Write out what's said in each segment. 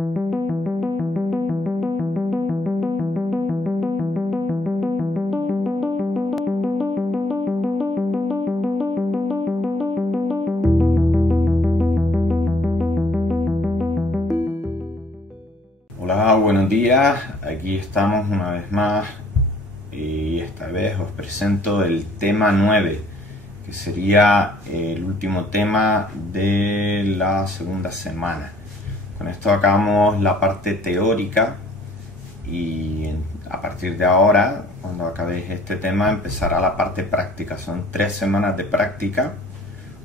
Hola, buenos días, aquí estamos una vez más y esta vez os presento el tema 9, que sería el último tema de la segunda semana. Con esto acabamos la parte teórica y a partir de ahora, cuando acabéis este tema, empezará la parte práctica. Son 3 semanas de práctica,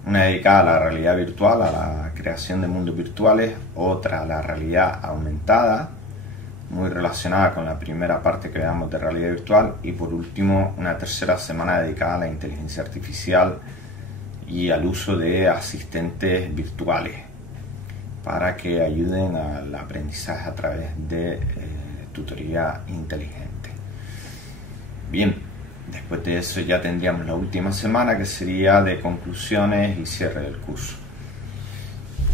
una dedicada a la realidad virtual, a la creación de mundos virtuales, otra a la realidad aumentada, muy relacionada con la primera parte que veamos de realidad virtual, y por último una tercera semana dedicada a la inteligencia artificial y al uso de asistentes virtuales para que ayuden al aprendizaje a través de tutoría inteligente. Bien, después de eso ya tendríamos la última semana, que sería de conclusiones y cierre del curso.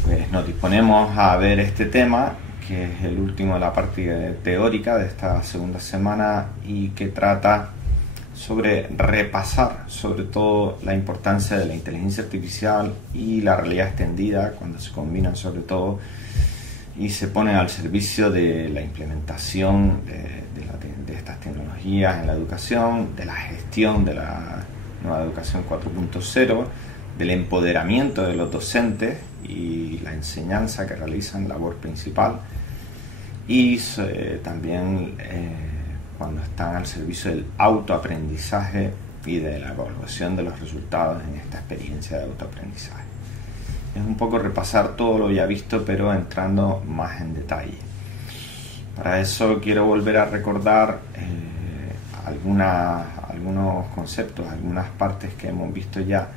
Pues nos disponemos a ver este tema, que es el último de la parte teórica de esta segunda semana y que trata sobre repasar sobre todo la importancia de la inteligencia artificial y la realidad extendida cuando se combinan sobre todo y se ponen al servicio de la implementación de estas tecnologías en la educación, de la gestión de la nueva educación 4.0, del empoderamiento de los docentes y la enseñanza que realizan, labor principal, y también cuando están al servicio del autoaprendizaje y de la evaluación de los resultados en esta experiencia de autoaprendizaje. Es un poco repasar todo lo ya visto, pero entrando más en detalle. Para eso quiero volver a recordar algunos conceptos, algunas partes que hemos visto ya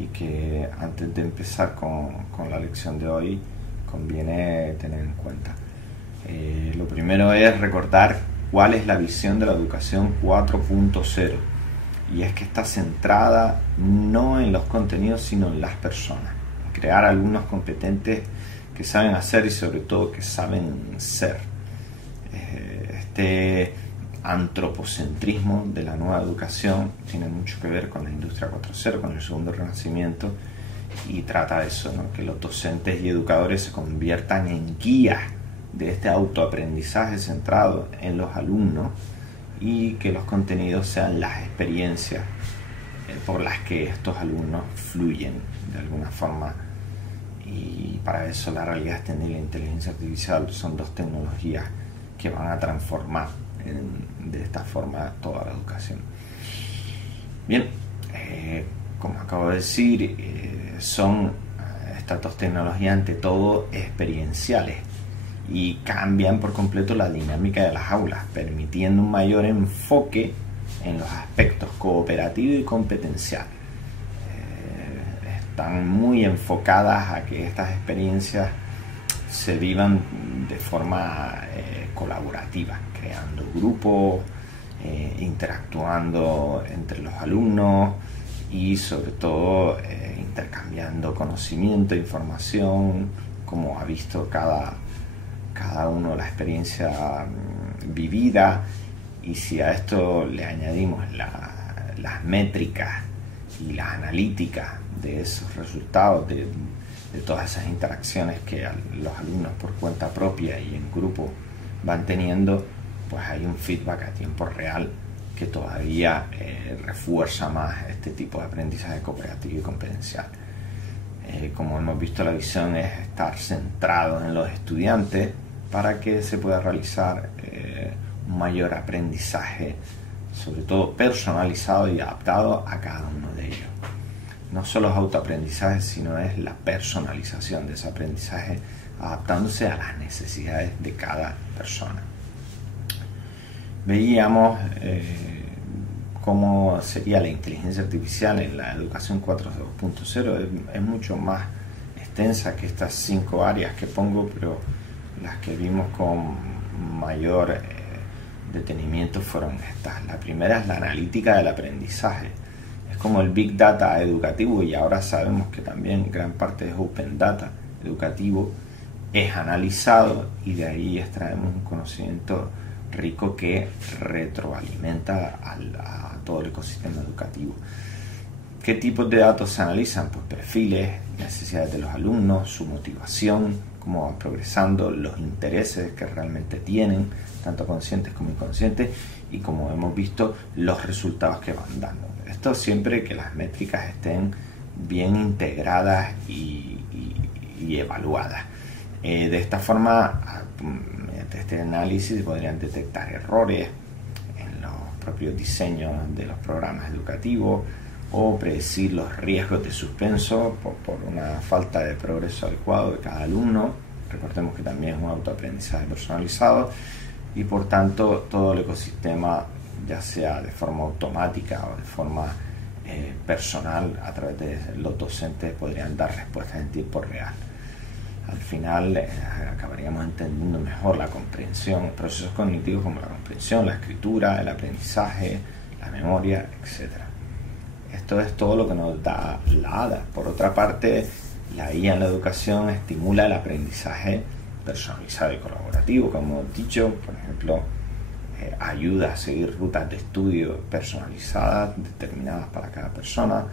y que antes de empezar con la lección de hoy conviene tener en cuenta. Lo primero es recordar cuál es la visión de la educación 4.0, y es que está centrada no en los contenidos sino en las personas, en crear alumnos competentes que saben hacer y sobre todo que saben ser. Este antropocentrismo de la nueva educación tiene mucho que ver con la industria 4.0, con el segundo renacimiento, y trata de eso, ¿no? Que los docentes y educadores se conviertan en guías de este autoaprendizaje centrado en los alumnos y que los contenidos sean las experiencias por las que estos alumnos fluyen de alguna forma. Y para eso la realidad extendida y la inteligencia artificial son dos tecnologías que van a transformar de esta forma toda la educación. Bien, como acabo de decir, son estas dos tecnologías ante todo experienciales y cambian por completo la dinámica de las aulas, permitiendo un mayor enfoque en los aspectos cooperativo y competencial. Están muy enfocadas a que estas experiencias se vivan de forma colaborativa, creando grupos, interactuando entre los alumnos y sobre todo intercambiando conocimiento, información, como ha visto cada uno la experiencia vivida. Y si a esto le añadimos las métricas y las analíticas de esos resultados, de todas esas interacciones que los alumnos por cuenta propia y en grupo van teniendo, pues hay un feedback a tiempo real que todavía refuerza más este tipo de aprendizaje cooperativo y competencial. Como hemos visto, la visión es estar centrado en los estudiantes para que se pueda realizar un mayor aprendizaje, sobre todo personalizado y adaptado a cada uno de ellos. No solo es autoaprendizaje, sino es la personalización de ese aprendizaje, adaptándose a las necesidades de cada persona. Veíamos cómo sería la inteligencia artificial en la educación 4.0. Es mucho más extensa que estas 5 áreas que pongo, pero las que vimos con mayor detenimiento fueron estas. La primera es la analítica del aprendizaje. Es como el Big Data educativo, y ahora sabemos que también gran parte es Open Data educativo. es analizado y de ahí extraemos un conocimiento rico que retroalimenta a todo el ecosistema educativo. ¿Qué tipos de datos se analizan? Pues perfiles, necesidades de los alumnos, su motivación, cómo van progresando, los intereses que realmente tienen, tanto conscientes como inconscientes, y como hemos visto, los resultados que van dando. Esto siempre que las métricas estén bien integradas y evaluadas. De esta forma, mediante este análisis podrían detectar errores en los propios diseños de los programas educativos o predecir los riesgos de suspenso por una falta de progreso adecuado de cada alumno. Recordemos que también es un autoaprendizaje personalizado y por tanto todo el ecosistema, ya sea de forma automática o de forma personal, a través de los docentes podrían dar respuestas en tiempo real. Al final acabaríamos entendiendo mejor la comprensión, procesos cognitivos como la comprensión, la escritura, el aprendizaje, la memoria, etc. Esto es todo lo que nos da la ADA. Por otra parte, la IA en la educación estimula el aprendizaje personalizado y colaborativo, como hemos dicho. Por ejemplo, ayuda a seguir rutas de estudio personalizadas, determinadas para cada persona,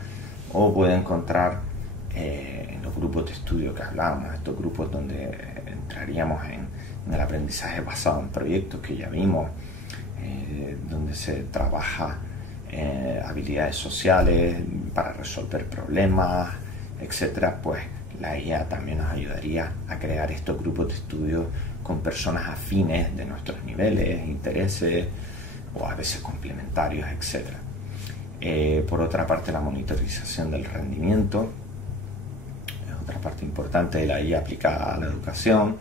o puede encontrar en los grupos de estudio que hablábamos, estos grupos donde entraríamos en el aprendizaje basado en proyectos que ya vimos, donde se trabaja habilidades sociales para resolver problemas, etcétera. Pues la IA también nos ayudaría a crear estos grupos de estudio con personas afines de nuestros niveles, intereses o a veces complementarios, etcétera. Por otra parte, la monitorización del rendimiento es otra parte importante de la IA aplicada a la educación,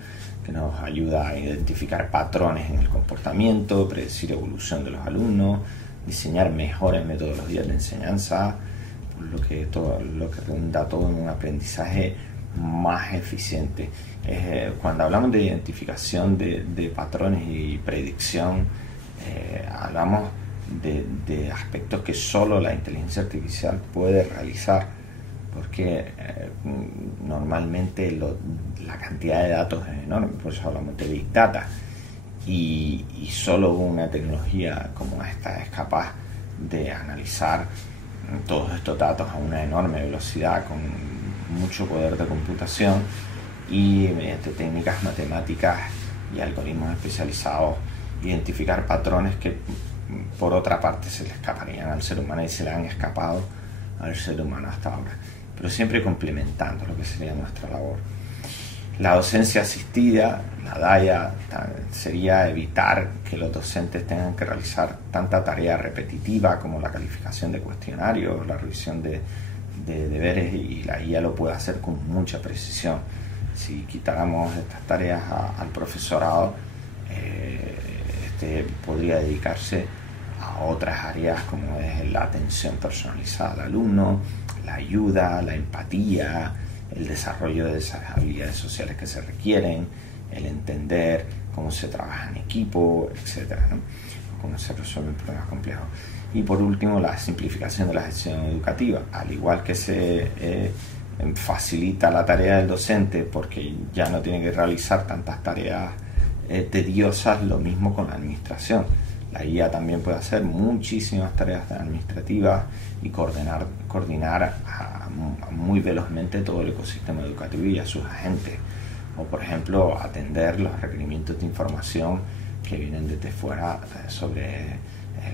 que nos ayuda a identificar patrones en el comportamiento, predecir evolución de los alumnos, diseñar mejores metodologías de enseñanza, por lo que redunda todo en un aprendizaje más eficiente. Cuando hablamos de identificación de patrones y predicción, hablamos de aspectos que solo la inteligencia artificial puede realizar, porque normalmente la cantidad de datos es enorme, por eso hablamos de Big Data, y solo una tecnología como esta es capaz de analizar todos estos datos a una enorme velocidad, con mucho poder de computación, y mediante técnicas matemáticas y algoritmos especializados identificar patrones que por otra parte se le escaparían al ser humano y se le han escapado al ser humano hasta ahora, pero siempre complementando lo que sería nuestra labor. La docencia asistida, la DAIA, sería evitar que los docentes tengan que realizar tanta tarea repetitiva como la calificación de cuestionarios, la revisión de deberes, y la IA lo puede hacer con mucha precisión. Si quitáramos estas tareas al profesorado, podría dedicarse a otras áreas como es la atención personalizada al alumno, la ayuda, la empatía, el desarrollo de esas habilidades sociales que se requieren, el entender cómo se trabaja en equipo, etcétera, ¿no? Cómo se resuelven problemas complejos. Y por último, la simplificación de la gestión educativa. Al igual que se facilita la tarea del docente porque ya no tiene que realizar tantas tareas tediosas, lo mismo con la administración. La IA también puede hacer muchísimas tareas administrativas y coordinar muy velozmente todo el ecosistema educativo y a sus agentes. O, por ejemplo, atender los requerimientos de información que vienen desde fuera sobre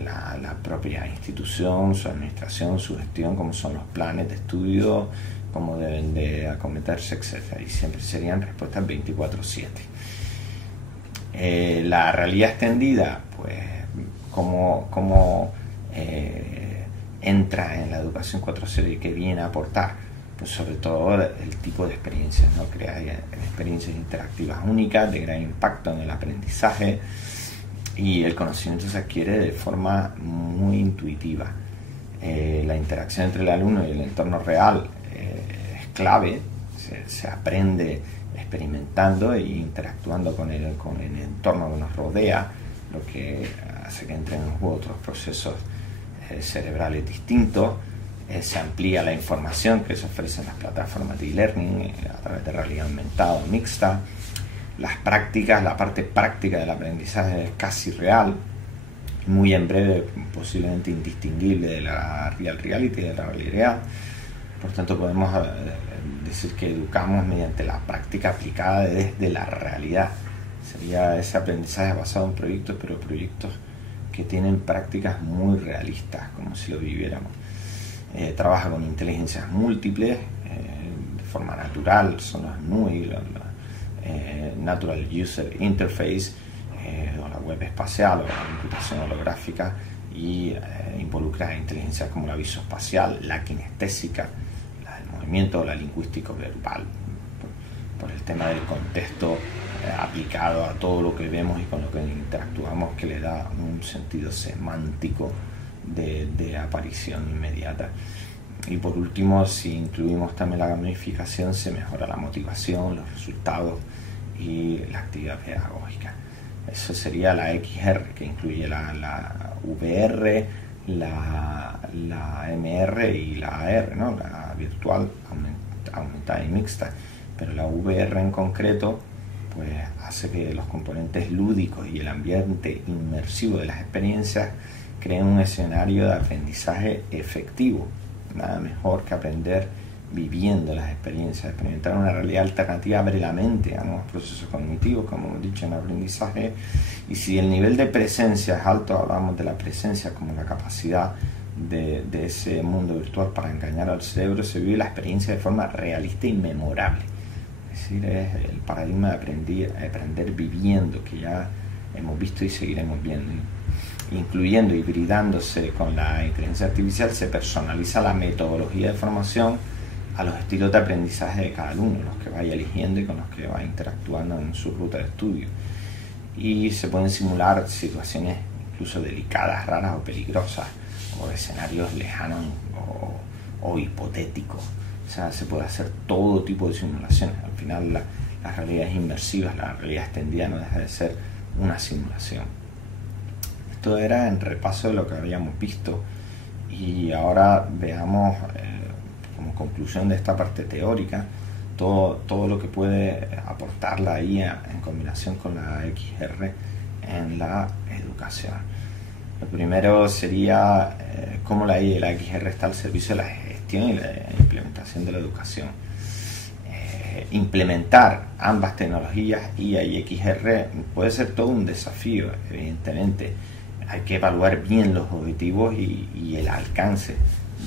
la propia institución, su administración, su gestión, cómo son los planes de estudio, cómo deben de acometerse, etc. Y siempre serían respuestas 24/7. La realidad extendida, pues, cómo entra en la educación 4.0 y qué viene a aportar, pues sobre todo el tipo de experiencias, ¿no? Crear experiencias interactivas únicas de gran impacto en el aprendizaje, y el conocimiento se adquiere de forma muy intuitiva. La interacción entre el alumno y el entorno real es clave. Se aprende experimentando e interactuando con el entorno que nos rodea, lo que hace que entren en juego otros procesos cerebrales distintos. Se amplía la información que se ofrece en las plataformas de e-learning a través de realidad aumentada o mixta, las prácticas, la parte práctica del aprendizaje es casi real, muy en breve, posiblemente indistinguible de la real reality, de la realidad. Por tanto, podemos decir que educamos mediante la práctica aplicada desde la realidad. Sería ese aprendizaje basado en proyectos, pero proyectos que tienen prácticas muy realistas, como si lo viviéramos. Trabaja con inteligencias múltiples, de forma natural, son los NUI, Natural User Interface, o la web espacial o la computación holográfica, y involucra inteligencias como la visoespacial, la kinestésica, la del movimiento, la lingüístico verbal, por el tema del contexto aplicado a todo lo que vemos y con lo que interactuamos, que le da un sentido semántico de aparición inmediata. Y por último, si incluimos también la gamificación, se mejora la motivación, los resultados y la actividad pedagógica. Eso sería la XR, que incluye la VR, la MR y la AR, ¿no? La virtual, aumentada y mixta. Pero la VR en concreto, pues hace que los componentes lúdicos y el ambiente inmersivo de las experiencias creen un escenario de aprendizaje efectivo. Nada mejor que aprender viviendo las experiencias. Experimentar una realidad alternativa abre la mente a nuevos procesos cognitivos, como hemos dicho en aprendizaje. Y si el nivel de presencia es alto, hablamos de la presencia como la capacidad de ese mundo virtual para engañar al cerebro, se vive la experiencia de forma realista y memorable. Es decir, es el paradigma de aprender viviendo, que ya hemos visto y seguiremos viendo. Incluyendo y hibridándose con la inteligencia artificial, se personaliza la metodología de formación a los estilos de aprendizaje de cada alumno, los que vaya eligiendo y con los que va interactuando en su ruta de estudio. Y se pueden simular situaciones incluso delicadas, raras o peligrosas, o escenarios lejanos o hipotéticos. O sea, se puede hacer todo tipo de simulaciones. Al final las realidades inmersivas, la realidad extendida no deja de ser una simulación. Esto era en repaso de lo que habíamos visto, y ahora veamos como conclusión de esta parte teórica todo lo que puede aportar la IA en combinación con la XR en la educación. Lo primero sería cómo la IA y la XR está al servicio de la gestión y la implementación de la educación. Implementar ambas tecnologías, IA y XR, puede ser todo un desafío, evidentemente. Hay que evaluar bien los objetivos y el alcance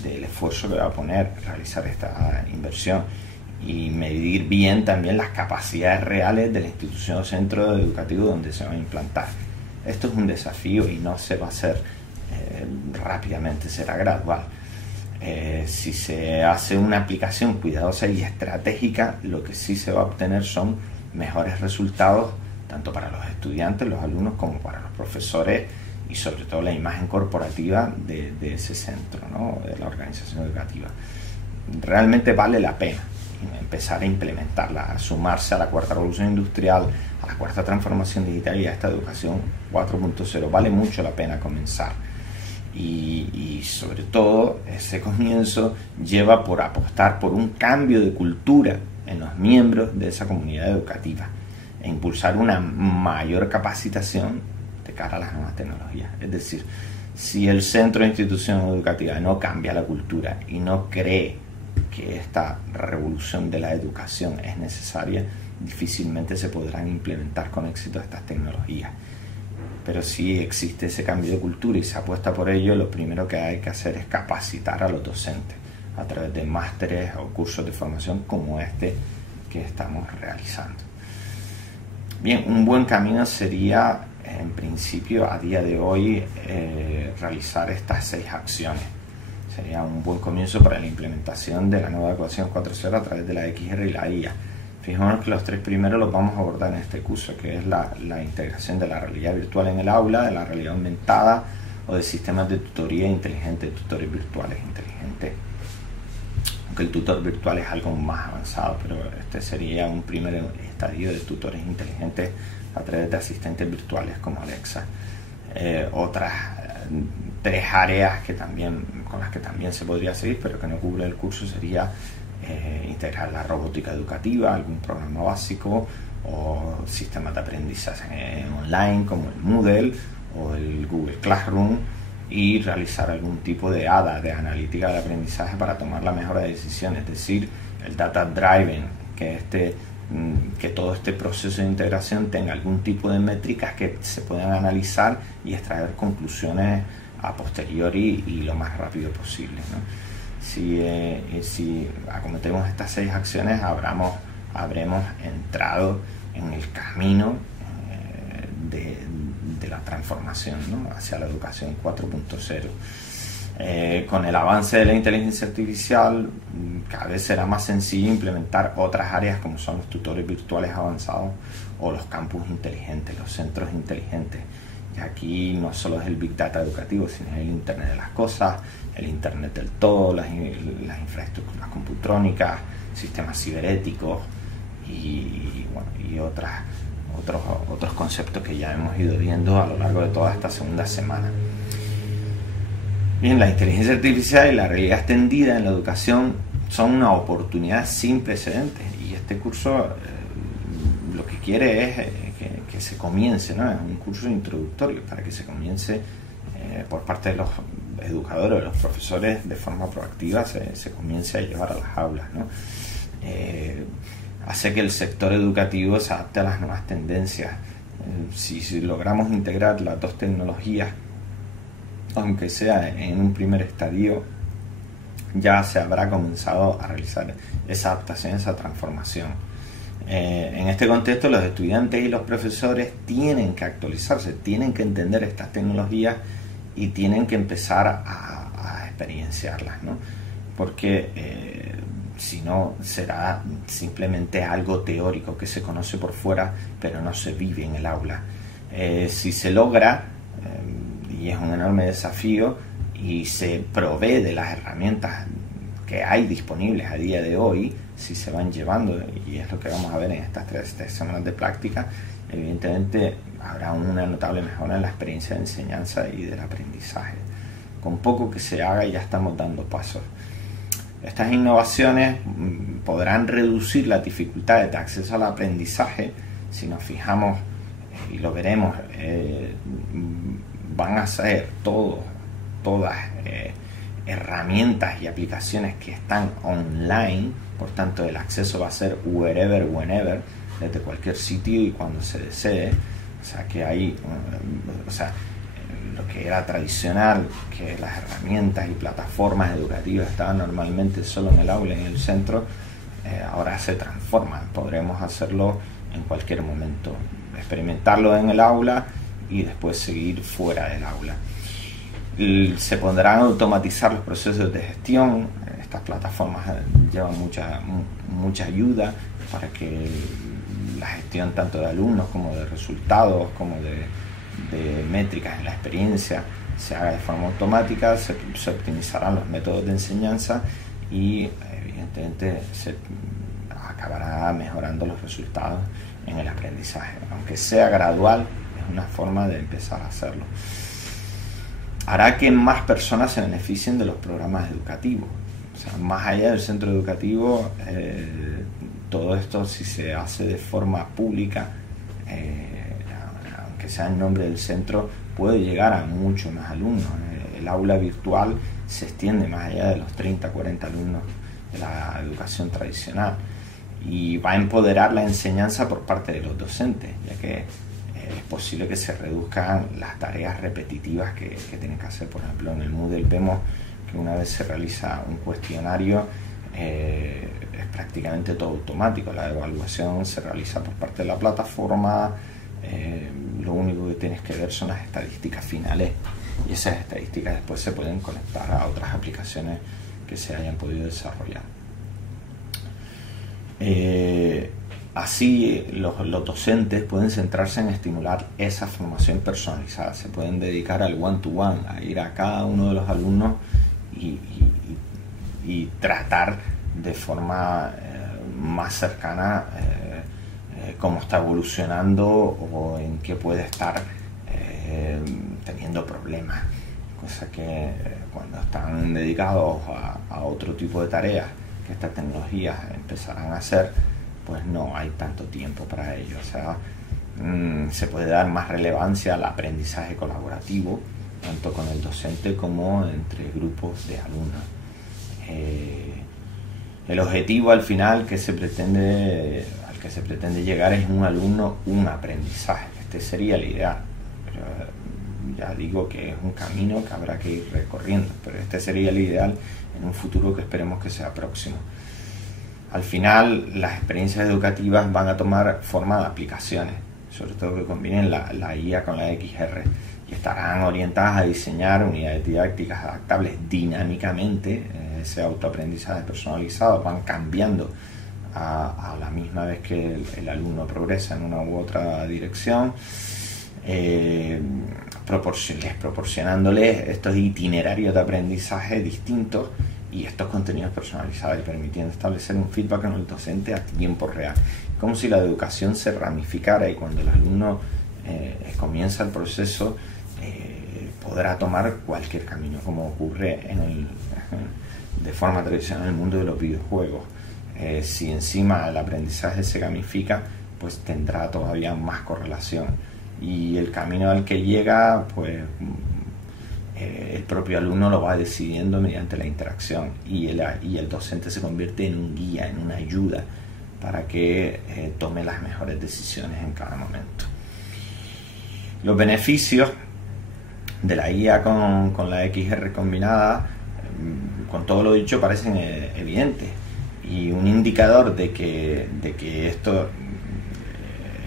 del esfuerzo que va a poner realizar esta inversión, y medir bien también las capacidades reales de la institución o centro educativo donde se va a implantar. Esto es un desafío y no se va a hacer rápidamente, será gradual. Si se hace una aplicación cuidadosa y estratégica, lo que sí se va a obtener son mejores resultados tanto para los estudiantes, los alumnos, como para los profesores, y sobre todo la imagen corporativa de ese centro, ¿no? De la organización educativa. Realmente vale la pena empezar a implementarla, a sumarse a la cuarta revolución industrial, a la cuarta transformación digital y a esta educación 4.0. Vale mucho la pena comenzar, y sobre todo ese comienzo lleva por apostar por un cambio de cultura en los miembros de esa comunidad educativa e impulsar una mayor capacitación de cara a las nuevas tecnologías. Es decir, si el centro de institución educativa no cambia la cultura y no cree que esta revolución de la educación es necesaria, difícilmente se podrán implementar con éxito estas tecnologías. Pero si existe ese cambio de cultura y se apuesta por ello, lo primero que hay que hacer es capacitar a los docentes a través de másteres o cursos de formación como este que estamos realizando. Bien, un buen camino sería, en principio, a día de hoy, realizar estas 6 acciones. Sería un buen comienzo para la implementación de la nueva ecuación 4.0 a través de la XR y la IA. Fijémonos que los 3 primeros los vamos a abordar en este curso, que es la integración de la realidad virtual en el aula, de la realidad aumentada o de sistemas de tutoría inteligente, de tutores virtuales inteligentes. Aunque el tutor virtual es algo más avanzado, pero este sería un primer estadio de tutores inteligentes a través de asistentes virtuales como Alexa. Otras 3 áreas con las que también se podría seguir, pero que no cubre el curso, sería integrar la robótica educativa, algún programa básico, o sistemas de aprendizaje online como el Moodle o el Google Classroom, y realizar algún tipo de ADA, de analítica del aprendizaje, para tomar la mejor decisión, es decir, el data driving, que todo este proceso de integración tenga algún tipo de métricas que se puedan analizar y extraer conclusiones a posteriori y lo más rápido posible, ¿no? Si acometemos estas 6 acciones, habremos entrado en el camino de la transformación, ¿no?, hacia la educación 4.0. Con el avance de la inteligencia artificial, cada vez será más sencillo implementar otras áreas como son los tutores virtuales avanzados o los campus inteligentes, los centros inteligentes. Y aquí no solo es el Big Data educativo, sino el Internet de las cosas, el Internet del todo, las infraestructuras computrónicas, sistemas ciberéticos y otros conceptos que ya hemos ido viendo a lo largo de toda esta segunda semana. Bien, la inteligencia artificial y la realidad extendida en la educación son una oportunidad sin precedentes, y este curso lo que quiere es que se comience, ¿no? Es un curso introductorio para que se comience por parte de los educadores, de los profesores, de forma proactiva, se comience a llevar a las aulas, ¿no? Hace que el sector educativo se adapte a las nuevas tendencias. Si logramos integrar las dos tecnologías, aunque sea en un primer estadio, ya se habrá comenzado a realizar esa adaptación, esa transformación. En este contexto, los estudiantes y los profesores tienen que actualizarse, tienen que entender estas tecnologías y tienen que empezar a experienciarlas, ¿no? Porque si no, será simplemente algo teórico que se conoce por fuera, pero no se vive en el aula. Si se logra, y es un enorme desafío, y se provee de las herramientas que hay disponibles a día de hoy, si se van llevando, y es lo que vamos a ver en estas 3 semanas de práctica, evidentemente habrá una notable mejora en la experiencia de enseñanza y del aprendizaje. Con poco que se haga ya estamos dando pasos. Estas innovaciones podrán reducir las dificultades de acceso al aprendizaje. Si nos fijamos, y lo veremos, van a ser todas herramientas y aplicaciones que están online, por tanto el acceso va a ser wherever, whenever, desde cualquier sitio y cuando se desee. O sea que hay, lo que era tradicional, que las herramientas y plataformas educativas estaban normalmente solo en el aula, en el centro, ahora se transforman. Podremos hacerlo en cualquier momento, experimentarlo en el aula y después seguir fuera del aula. Se podrán automatizar los procesos de gestión. Estas plataformas llevan mucha ayuda para que la gestión tanto de alumnos como de resultados, como de métricas en la experiencia, se haga de forma automática. Se optimizarán los métodos de enseñanza y evidentemente se acabará mejorando los resultados en el aprendizaje. Aunque sea gradual, es una forma de empezar a hacerlo. Hará que más personas se beneficien de los programas educativos. O sea, más allá del centro educativo, todo esto, si se hace de forma pública, aunque sea en nombre del centro, puede llegar a muchos más alumnos. El aula virtual se extiende más allá de los 30-40 alumnos de la educación tradicional, y va a empoderar la enseñanza por parte de los docentes, ya que es posible que se reduzcan las tareas repetitivas que tienen que hacer. Por ejemplo, en el Moodle vemos que una vez se realiza un cuestionario, es prácticamente todo automático. La evaluación se realiza por parte de la plataforma. Lo único que tienes que ver son las estadísticas finales, y esas estadísticas después se pueden conectar a otras aplicaciones que se hayan podido desarrollar. Así los docentes pueden centrarse en estimular esa formación personalizada. Se pueden dedicar al one-to-one, a ir a cada uno de los alumnos y tratar de forma más cercana cómo está evolucionando o en qué puede estar teniendo problemas. Cosa que cuando están dedicados a otro tipo de tareas que estas tecnologías empezarán a hacer, pues no hay tanto tiempo para ello. O sea, se puede dar más relevancia al aprendizaje colaborativo, tanto con el docente como entre grupos de alumnos. El objetivo al final al que se pretende llegar es un alumno, un aprendizaje. Este sería el ideal. Pero ya digo que es un camino que habrá que ir recorriendo, pero este sería el ideal en un futuro que esperemos que sea próximo. Al final, las experiencias educativas van a tomar forma de aplicaciones, sobre todo que combinen la IA con la XR, y estarán orientadas a diseñar unidades didácticas adaptables dinámicamente. Ese autoaprendizaje personalizado van cambiando a la misma vez que el alumno progresa en una u otra dirección, proporcionándoles estos itinerarios de aprendizaje distintos y estos contenidos personalizados, y permitiendo establecer un feedback con el docente a tiempo real, como si la educación se ramificara, y cuando el alumno comienza el proceso podrá tomar cualquier camino, como ocurre de forma tradicional en el mundo de los videojuegos. Si encima el aprendizaje se gamifica, pues tendrá todavía más correlación, y el camino al que llega, pues el propio alumno lo va decidiendo mediante la interacción, y el docente se convierte en un guía, en una ayuda para que tome las mejores decisiones en cada momento. Los beneficios de la IA con la XR combinada, con todo lo dicho, parecen evidentes, y un indicador de que esto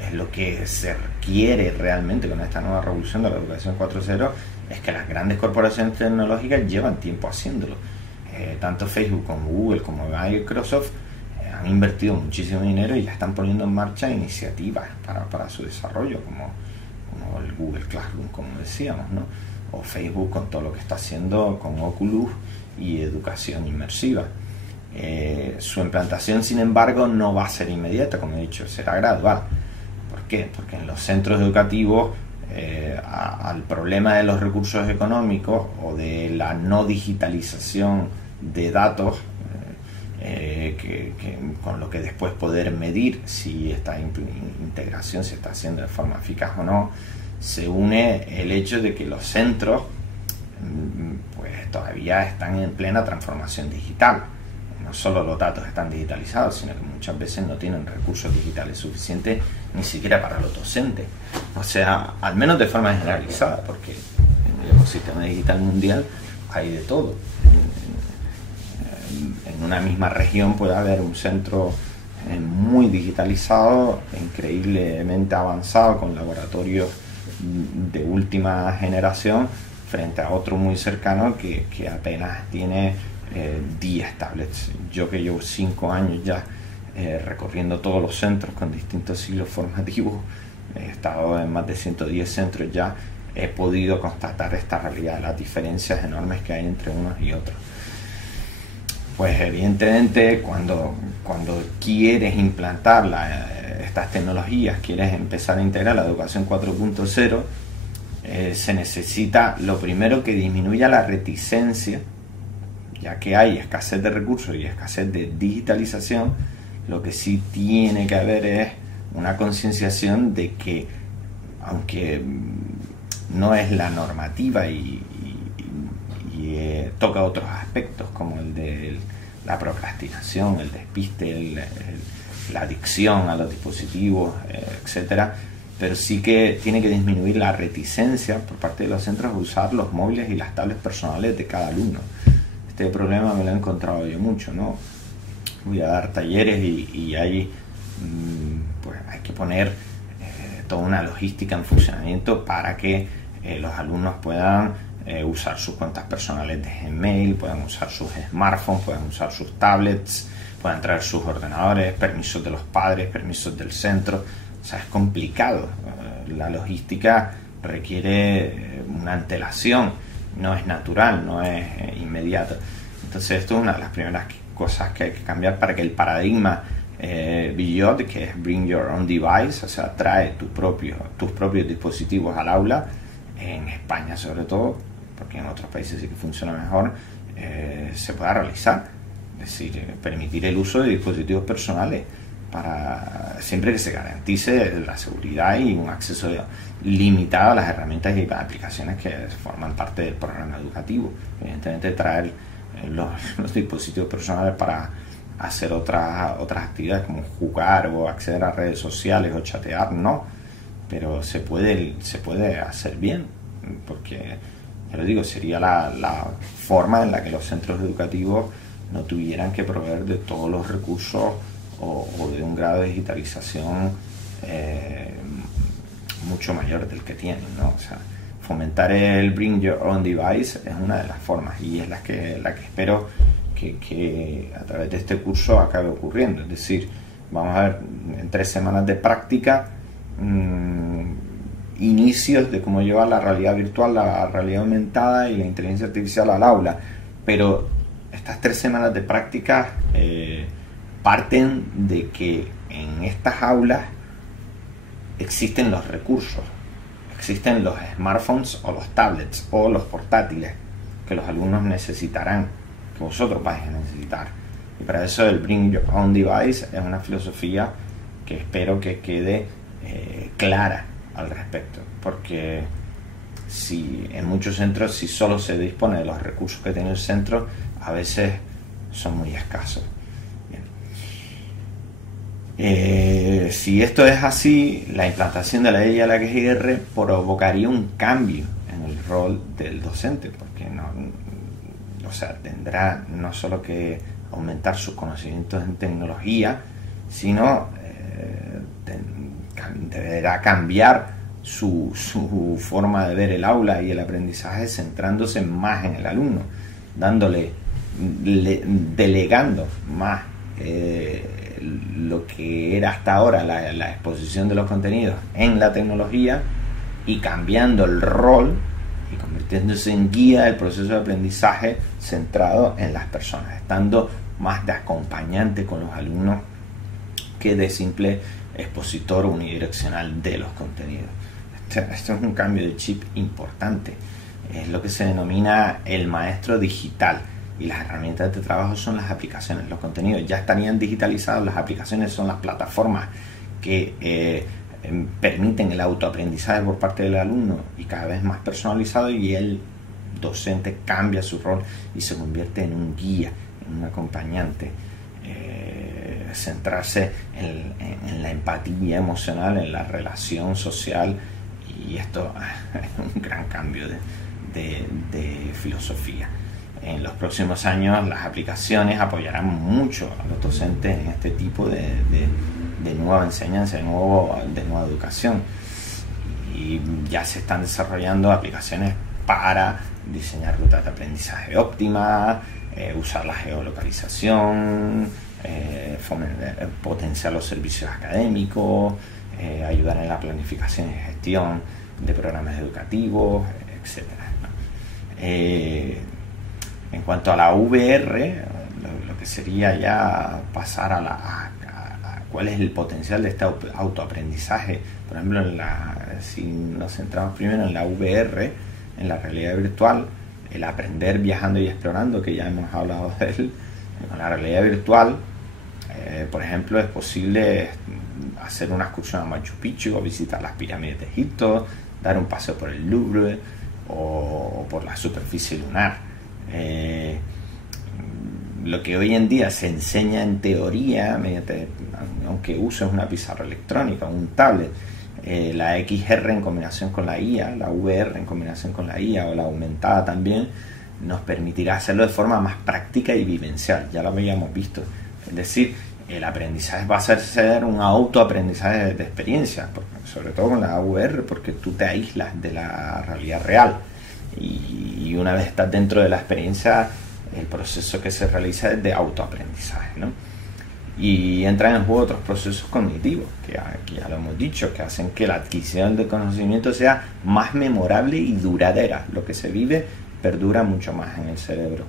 es lo que se requiere realmente con esta nueva revolución de la educación 4.0 es que las grandes corporaciones tecnológicas llevan tiempo haciéndolo. Tanto Facebook como Google como Microsoft han invertido muchísimo dinero y ya están poniendo en marcha iniciativas para su desarrollo, como el Google Classroom, como decíamos, ¿no? O Facebook con todo lo que está haciendo con Oculus y educación inmersiva. Su implantación, sin embargo, no va a ser inmediata, como he dicho, será gradual. ¿Por qué? Porque en los centros educativos al problema de los recursos económicos o de la no digitalización de datos, con lo que después poder medir si esta integración se está haciendo de forma eficaz o no, se une el hecho de que los centros pues todavía están en plena transformación digital. No solo los datos están digitalizados, sino que muchas veces no tienen recursos digitales suficientes ni siquiera para los docentes. O sea, al menos de forma generalizada, porque en el ecosistema digital mundial hay de todo. En una misma región puede haber un centro muy digitalizado, increíblemente avanzado, con laboratorios de última generación, frente a otro muy cercano que apenas tiene 10 tablets. Yo que llevo 5 años ya recorriendo todos los centros con distintos ciclos formativos, he estado en más de 110 centros ya, he podido constatar esta realidad, las diferencias enormes que hay entre unos y otros. Pues evidentemente cuando quieres implantar estas tecnologías, quieres empezar a integrar la educación 4.0, se necesita lo primero que disminuya la reticencia, ya que hay escasez de recursos y escasez de digitalización. Lo que sí tiene que haber es una concienciación de que, aunque no es la normativa y toca otros aspectos como el de la procrastinación, el despiste, la adicción a los dispositivos, etcétera, pero sí que tiene que disminuir la reticencia por parte de los centros a usar los móviles y las tablets personales de cada alumno. Este problema me lo he encontrado yo mucho, ¿no? Voy a dar talleres y hay que poner toda una logística en funcionamiento para que los alumnos puedan usar sus cuentas personales de Gmail, puedan usar sus smartphones, puedan usar sus tablets, puedan traer sus ordenadores, permisos de los padres, permisos del centro. O sea, es complicado. La logística requiere una antelación, no es natural, no es inmediata. Entonces esto es una de las primeras cosas que hay que cambiar para que el paradigma BYOD, que es Bring Your Own Device, o sea, trae tus propios dispositivos al aula, en España sobre todo, porque en otros países sí que funciona mejor, se pueda realizar. Es decir, permitir el uso de dispositivos personales siempre que se garantice la seguridad y un acceso limitado a las herramientas y aplicaciones que forman parte del programa educativo. Evidentemente traer los dispositivos personales para hacer otras actividades como jugar o acceder a redes sociales o chatear, no, pero se puede hacer bien, porque ya lo digo, sería la forma en la que los centros educativos no tuvieran que proveer de todos los recursos o de un grado de digitalización mucho mayor del que tienen, ¿no? O sea, fomentar el Bring Your Own Device es una de las formas, y es la que espero que a través de este curso acabe ocurriendo. Es decir, vamos a ver en 3 semanas de práctica inicios de cómo llevar la realidad virtual, la realidad aumentada y la inteligencia artificial al aula, pero estas 3 semanas de práctica parten de que en estas aulas existen los recursos, existen los smartphones o los tablets o los portátiles que los alumnos necesitarán, que vosotros vais a necesitar. Y para eso el Bring Your Own Device es una filosofía que espero que quede clara al respecto, porque si en muchos centros, si solo se dispone de los recursos que tiene el centro, a veces son muy escasos. Si esto es así, la implantación de la ley a la XR provocaría un cambio en el rol del docente, porque tendrá no solo que aumentar sus conocimientos en tecnología, sino deberá cambiar su forma de ver el aula y el aprendizaje, centrándose más en el alumno, delegando más lo que era hasta ahora la exposición de los contenidos en la tecnología, y cambiando el rol y convirtiéndose en guía del proceso de aprendizaje centrado en las personas, estando más de acompañante con los alumnos que de simple expositor unidireccional de los contenidos. Esto es un cambio de chip importante. Es lo que se denomina el maestro digital, y las herramientas de trabajo son las aplicaciones. Los contenidos ya estarían digitalizados, las aplicaciones son las plataformas que permiten el autoaprendizaje por parte del alumno, y cada vez más personalizado, y el docente cambia su rol y se convierte en un guía, en un acompañante. Centrarse en la empatía emocional, en la relación social, y esto es un gran cambio de filosofía. En los próximos años las aplicaciones apoyarán mucho a los docentes en este tipo de nueva enseñanza, de nueva educación, y ya se están desarrollando aplicaciones para diseñar rutas de aprendizaje óptimas, usar la geolocalización, potenciar los servicios académicos, ayudar en la planificación y gestión de programas educativos, etc. En cuanto a la VR, lo que sería ya pasar a cuál es el potencial de este autoaprendizaje. Por ejemplo, si nos centramos primero en la VR, en la realidad virtual, el aprender viajando y explorando, que ya hemos hablado de él. Con la realidad virtual, por ejemplo, es posible hacer una excursión a Machu Picchu, o visitar las pirámides de Egipto, dar un paseo por el Louvre o por la superficie lunar. Lo que hoy en día se enseña en teoría, aunque uses una pizarra electrónica o un tablet, la XR en combinación con la IA, la VR en combinación con la IA, o la aumentada también, nos permitirá hacerlo de forma más práctica y vivencial. Ya lo habíamos visto. Es decir, el aprendizaje va a ser un autoaprendizaje de experiencia, sobre todo con la VR, porque tú te aíslas de la realidad real, y una vez estás dentro de la experiencia, el proceso que se realiza es de autoaprendizaje, ¿no? Y entran en juego otros procesos cognitivos, que ya lo hemos dicho, que hacen que la adquisición de conocimiento sea más memorable y duradera. Lo que se vive perdura mucho más en el cerebro.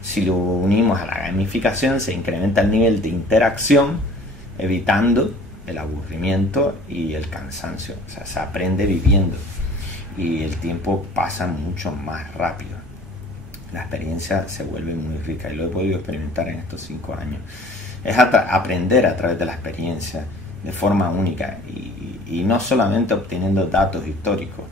Si lo unimos a la gamificación, se incrementa el nivel de interacción, evitando el aburrimiento y el cansancio. O sea, se aprende viviendo, y el tiempo pasa mucho más rápido. La experiencia se vuelve muy rica, y lo he podido experimentar en estos 5 años. es aprender a través de la experiencia de forma única y no solamente obteniendo datos históricos,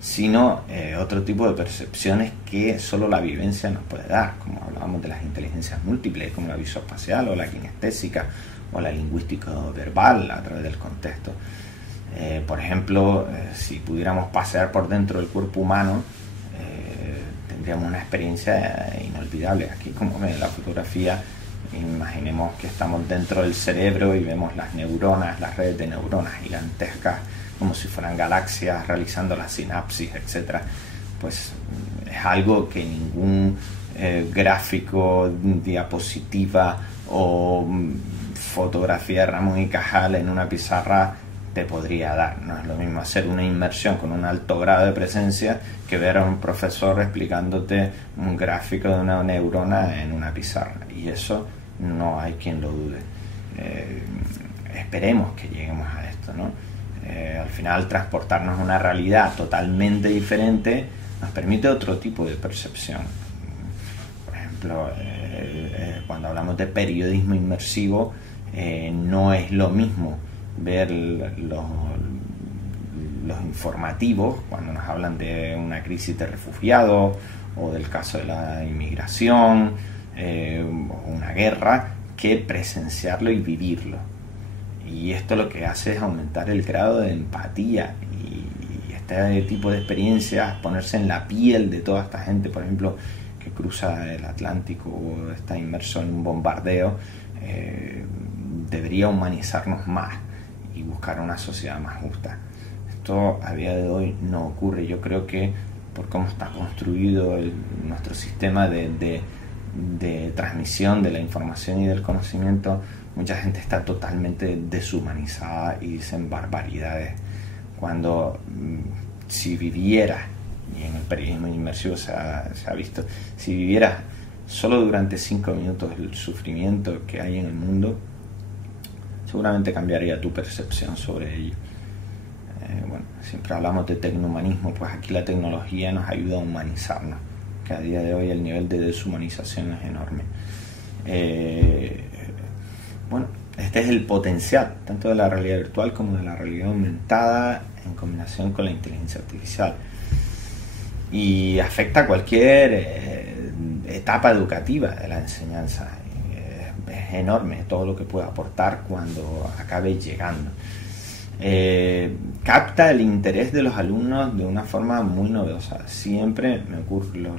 sino otro tipo de percepciones que solo la vivencia nos puede dar, como hablábamos de las inteligencias múltiples, como la visoespacial o la kinestésica o la lingüística verbal a través del contexto. Por ejemplo, si pudiéramos pasear por dentro del cuerpo humano, tendríamos una experiencia inolvidable. Aquí, como ven la fotografía, imaginemos que estamos dentro del cerebro y vemos las neuronas, las redes de neuronas gigantescas, como si fueran galaxias realizando la sinapsis, etc. Pues es algo que ningún gráfico, diapositiva o fotografía de Ramón y Cajal en una pizarra te podría dar. No es lo mismo hacer una inmersión con un alto grado de presencia que ver a un profesor explicándote un gráfico de una neurona en una pizarra, y eso no hay quien lo dude. Esperemos que lleguemos a esto, ¿no? Al final, transportarnos a una realidad totalmente diferente nos permite otro tipo de percepción. Por ejemplo, cuando hablamos de periodismo inmersivo, no es lo mismo ver los informativos cuando nos hablan de una crisis de refugiados o del caso de la inmigración o una guerra, que presenciarlo y vivirlo. Y esto lo que hace es aumentar el grado de empatía y este tipo de experiencias, ponerse en la piel de toda esta gente, por ejemplo, que cruza el Atlántico o está inmerso en un bombardeo, debería humanizarnos más y buscar una sociedad más justa. Esto a día de hoy no ocurre. Yo creo que por cómo está construido nuestro sistema de transmisión de la información y del conocimiento, mucha gente está totalmente deshumanizada y dicen barbaridades, cuando si vivieras, y en el periodismo inmersivo se ha visto, si vivieras solo durante 5 minutos el sufrimiento que hay en el mundo, seguramente cambiaría tu percepción sobre ello. Bueno, siempre hablamos de tecnohumanismo, pues aquí la tecnología nos ayuda a humanizarnos, que a día de hoy el nivel de deshumanización es enorme. Bueno, este es el potencial tanto de la realidad virtual como de la realidad aumentada en combinación con la inteligencia artificial, y afecta a cualquier etapa educativa de la enseñanza. Es enorme todo lo que puede aportar cuando acabe llegando. Capta el interés de los alumnos de una forma muy novedosa. Siempre me ocurre, los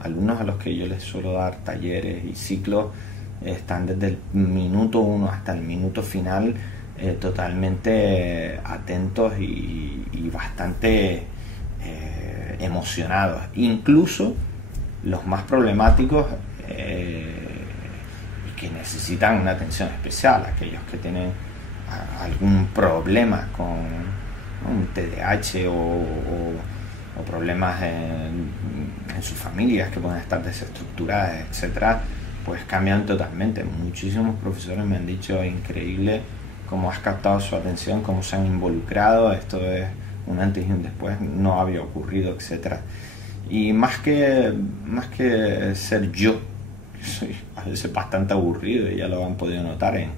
alumnos a los que yo les suelo dar talleres y ciclos están desde el minuto 1 hasta el minuto final totalmente atentos y bastante emocionados. Incluso los más problemáticos que necesitan una atención especial, aquellos que tienen algún problema con un TDAH o problemas en sus familias que pueden estar desestructuradas, etcétera, pues cambian totalmente. Muchísimos profesores me han dicho: increíble cómo has captado su atención, cómo se han involucrado, esto es un antes y un después, no había ocurrido, etcétera. Y más que ser yo soy a veces bastante aburrido, y ya lo han podido notar en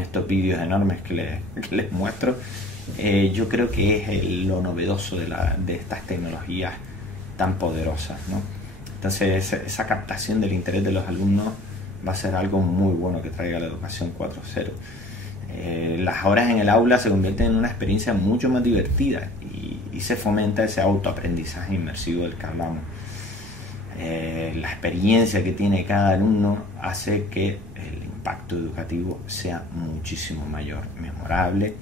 estos vídeos enormes que les muestro, yo creo que es lo novedoso de estas tecnologías tan poderosas, ¿no? Entonces esa captación del interés de los alumnos va a ser algo muy bueno que traiga la educación 4.0. Las horas en el aula se convierten en una experiencia mucho más divertida y se fomenta ese autoaprendizaje inmersivo del que hablamos. La experiencia que tiene cada alumno hace que el impacto educativo sea muchísimo mayor, memorable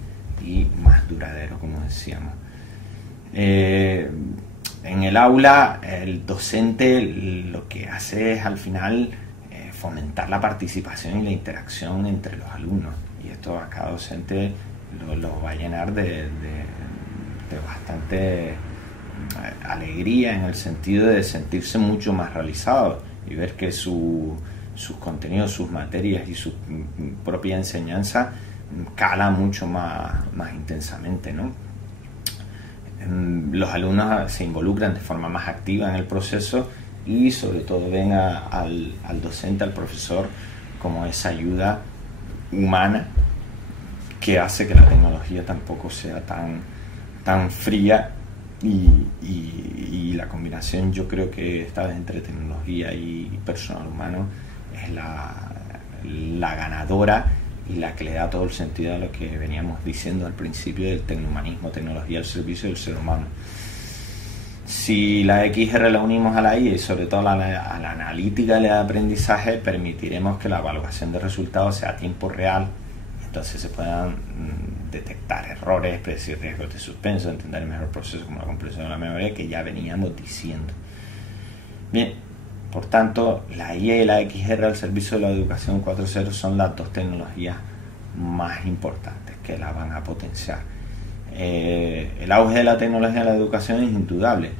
y más duradero, como decíamos. En el aula, el docente lo que hace es al final fomentar la participación y la interacción entre los alumnos, y esto a cada docente lo va a llenar de bastante alegría, en el sentido de sentirse mucho más realizado y ver que sus contenidos, sus materias y su propia enseñanza cala mucho más intensamente, ¿no? Los alumnos se involucran de forma más activa en el proceso y sobre todo ven al docente, al profesor, como esa ayuda humana que hace que la tecnología tampoco sea tan fría y la combinación, yo creo que esta vez entre tecnología y personal humano es la ganadora y la que le da todo el sentido a lo que veníamos diciendo al principio del tecnohumanismo, tecnología al servicio del ser humano. Si la XR la unimos a la IA y sobre todo a la analítica de aprendizaje, permitiremos que la evaluación de resultados sea a tiempo real, entonces se puedan detectar errores, predecir riesgos de suspenso, entender el mejor proceso como la comprensión de la memoria que ya veníamos diciendo. Bien, por tanto, la IA y la XR al servicio de la educación 4.0 son las dos tecnologías más importantes que la van a potenciar. El auge de la tecnología en la educación es indudable.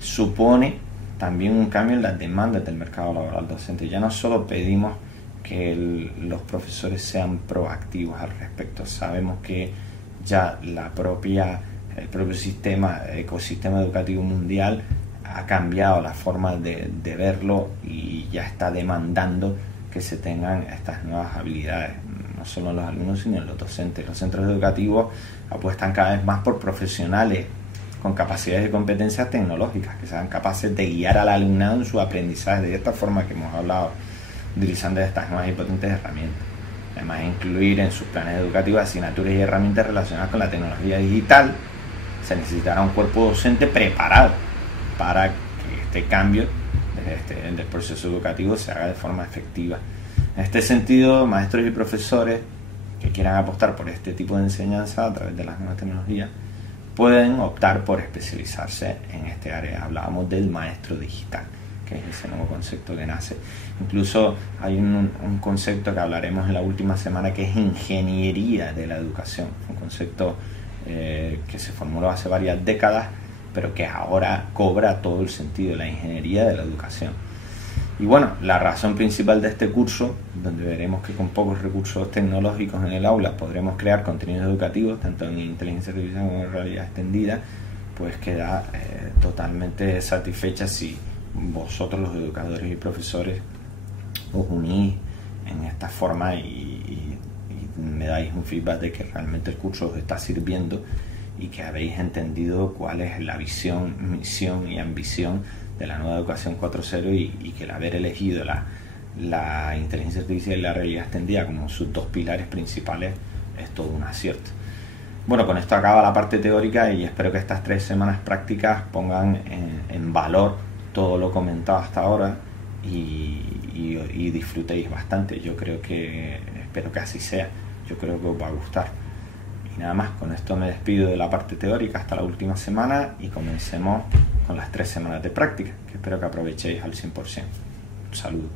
Supone también un cambio en las demandas del mercado laboral docente. Ya no solo pedimos que los profesores sean proactivos al respecto. Sabemos que ya el propio ecosistema educativo mundial ha cambiado la forma de verlo y ya está demandando que se tengan estas nuevas habilidades, no solo en los alumnos sino en los docentes. Los centros educativos apuestan cada vez más por profesionales con capacidades y competencias tecnológicas que sean capaces de guiar al alumnado en su aprendizaje de esta forma que hemos hablado, utilizando estas nuevas y potentes herramientas. Además, incluir en sus planes educativos asignaturas y herramientas relacionadas con la tecnología digital. Se necesitará un cuerpo docente preparado para que este cambio del proceso educativo se haga de forma efectiva. En este sentido, maestros y profesores que quieran apostar por este tipo de enseñanza a través de las nuevas tecnologías pueden optar por especializarse en este área. Hablábamos del maestro digital, que es ese nuevo concepto que nace. Incluso hay un concepto que hablaremos en la última semana que es ingeniería de la educación, un concepto que se formuló hace varias décadas pero que ahora cobra todo el sentido, la ingeniería de la educación. Y bueno, la razón principal de este curso, donde veremos que con pocos recursos tecnológicos en el aula podremos crear contenidos educativos, tanto en inteligencia artificial como en realidad extendida, pues queda totalmente satisfecha si vosotros, los educadores y profesores, os unís en esta forma y me dais un feedback de que realmente el curso os está sirviendo y que habéis entendido cuál es la visión, misión y ambición de la nueva educación 4.0 y que el haber elegido la inteligencia artificial y la realidad extendida como sus dos pilares principales es todo un acierto. Bueno, con esto acaba la parte teórica y espero que estas 3 semanas prácticas pongan en valor todo lo comentado hasta ahora y disfrutéis bastante. Espero que así sea, yo creo que os va a gustar. Y nada más, con esto me despido de la parte teórica hasta la última semana y comencemos con las 3 semanas de práctica, que espero que aprovechéis al 100%. Un saludo.